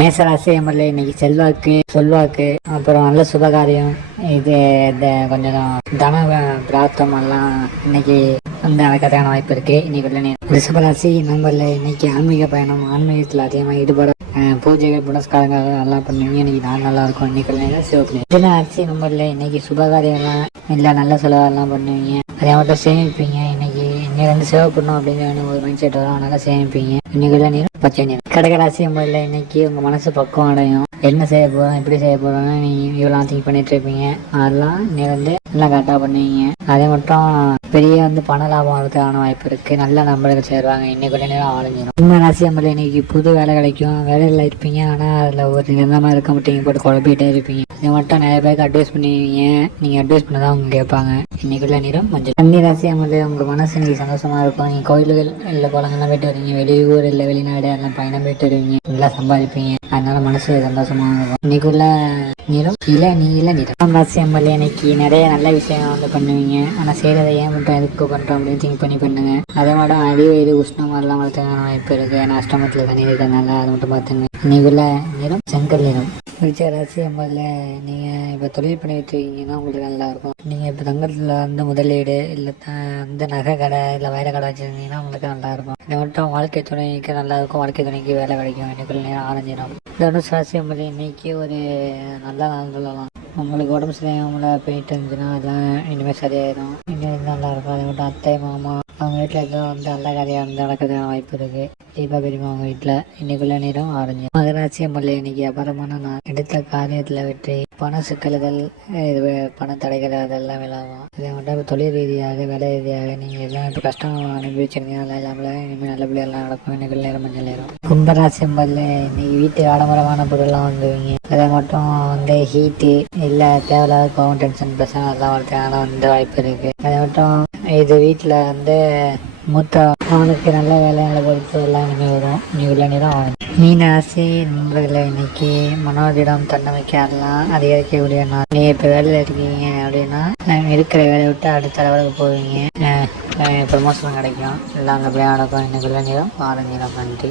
மேசராசி எம்எல்ஏ இன்னைக்கு செல்வாக்கு சொல்வாக்கு அப்புறம் நல்ல சுபகாரியம் இது இந்த கொஞ்சம் தன. பிராப்தம் எல்லாம் இன்னைக்கு வந்து நடக்கிறதுக்கான வாய்ப்பு இருக்கு. இன்னைக்கு ரிஷபராசி நம்பர்ல இன்னைக்கு ஆன்மீக பயணம் ஆன்மீகத்தில் அதிகமாக ஈடுபட பூஜைகள் புனஸ்காரங்கள் நல்லா பண்ணுவீங்க இன்னைக்கு நான் நல்லா இருக்கும். இன்னைக்கு சிவப்பு இதில் அரிசி நம்மள இன்னைக்கு சுபகாரியம்லாம் இல்லை நல்ல செலவெல்லாம் பண்ணுவீங்க. அதே மட்டும் சேமிப்பீங்க. இன்னைக்கு வந்து சேவ் பண்ணணும் அப்படின்னு ஒரு மைண்ட் செட் வரும். அதனால சேமிப்பீங்க. இன்னைக்கு உள்ள நேரம் பச்சை நேரம் கடகராசி நம்மள இன்னைக்கு உங்க மனசு பக்குவம் அடையும். என்ன செய்ய போறோம் எப்படி செய்ய போறோம்னு நீங்க இவ்வளோ திங்க் பண்ணிட்டு இருப்பீங்க. அதெல்லாம் இன்னைக்கு வந்து நல்லா கரெக்டாக பண்ணுவீங்க? அதே மட்டும் பெரிய வந்து பண லாபம் வரதுக்கான வாய்ப்பு இருக்கு. நல்ல நம்பர்கள் சேருவாங்க. இன்னைக்கு நேரம் ஆளுஞ்சிடும் உண்மை ராசி நம்மள இன்னைக்கு புது வேலை கிடைக்கும். வேலையில் இருப்பீங்க. ஆனால் அதில் ஒரு நிரந்தரமாக இருக்க மாட்டீங்க. போட்டு குழப்பிட்டே இருப்பீங்க. இது மட்டும் நிறைய பேருக்கு அட்வைஸ் பண்ணுவீங்க. நீங்கள் அட்வைஸ் பண்ணதான் அவங்க கேட்பாங்க. இன்னைக்குள்ள நேரம் மஞ்சள். கன்னி ராசி அமர்ந்து உங்கள் மனசு இன்னைக்கு சந்தோஷமா இருக்கும். நீங்கள் கோயில்கள் இல்லை குளங்கள்லாம் போயிட்டு வருவீங்க. வெளியூர் இல்லை வெளிநாடு எல்லாம் பயணம் போயிட்டு வருவீங்க. நல்லா சம்பாதிப்பீங்க. அதனால மனசு சந்தோஷம் இருக்கும் இன்னைக்குள்ள நிறம் இள நீல நிறம் ராசி அம்மல் இன்னைக்கு நிறைய நல்ல விஷயங்கள் வந்து பண்ணுவீங்க. ஆனால் செய்கிறத ஏன் பண்ணுறோம் எதுக்கு பண்ணுறோம் அப்படின்னு திங்க் பண்ணி பண்ணுங்க. அதை மட்டும் அடி வயிறு உஷ்ணம் எல்லாம் வளர்த்துக்கான வாய்ப்பு இருக்கு. ஏன்னா அஷ்டமத்தில் தண்ணி இருக்கிறதுனால அதை மட்டும் பார்த்துங்க. இன்னைக்குள்ள நிறம் செங்கல் நிறம் விருச்ச ராசி நீங்கள் இப்போ தொழில் பண்ணிட்டு இருக்கீங்கன்னா உங்களுக்கு நல்லா இருக்கும். நீங்கள் இப்போ தங்கத்தில் வந்து முதலீடு இல்லை வந்து நகை கடை இல்லை வயல கடை வச்சுருந்தீங்கன்னா உங்களுக்கு நல்லா இருக்கும். இது மட்டும் வாழ்க்கை துணைக்கு நல்லா இருக்கும். வாழ்க்கை துணைக்கு வேலை கிடைக்கும். இன்னைக்குள்ள நேரம் ஆரஞ்சிடும் தனுஷ் ராசி அம்மல் இன்றைக்கி ஒரு நல்ல நாள் சொல்லலாம். உங்களுக்கு உடம்பு சரியாமல் போயிட்டு இருந்துச்சுன்னா அதெல்லாம் இனிமேல் சரியாயிடும் இனிமேல் நல்லா இருக்கும். மட்டும் அத்தை மாமா அவங்க வீட்டில் எதுவும் வந்து நல்ல கதையாக வந்து நடக்கிறதுக்கான வாய்ப்பு இருக்கு. தீபா பெரியமா அவங்க வீட்டில் இன்னைக்குள்ள நேரம் ஆரஞ்சு. மகராட்சி அம்மல்ல இன்னைக்கு அபாரமான நான் எடுத்த காரியத்தில் வெற்றி பண சிக்கல்கள் இது பண தடைகள் அதெல்லாம் விளாகும் இதை மட்டும் தொழில் ரீதியாக வேலை ரீதியாக நீங்கள் எல்லாம் இப்போ கஷ்டம் அனுபவிச்சிருந்தீங்க அதெல்லாம் இல்லாமல் இனிமேல் நல்லபடியாக எல்லாம் நடக்கும். இன்னைக்குள்ள நேரம் மஞ்சள் நேரம். கும்பராசி அம்மல்ல இன்னைக்கு வீட்டு ஆடம்பரமான பொருள்லாம் வாங்குவீங்க அதை மட்டும் வந்து ஹீட்டு இல்லை தேவையில்லாத கோவம் டென்ஷன் பிரச்சனை அதெல்லாம் வரதுக்கான வந்து வாய்ப்பு இருக்குது அதை மட்டும் இது வீட்டில் வந்து மூத்த அவனுக்கு நல்ல வேலைகளை பொறுத்து எல்லாம் இனிமேல் வரும் நீ உள்ள நேரம் ஆகும் மீன நண்பர்களை இன்னைக்கு மனோதிடம் தன்னமைக்கலாம் அதிகரிக்கக்கூடிய நான் நீ இப்போ வேலையில் இருக்கீங்க அப்படின்னா இருக்கிற வேலையை விட்டு அடுத்த லெவலுக்கு போவீங்க. ப்ரமோஷன் கிடைக்கும். எல்லாம் அங்கே போய் நடக்கும். இன்னைக்கு நேரம் ஆரஞ்சு நேரம் நன்றி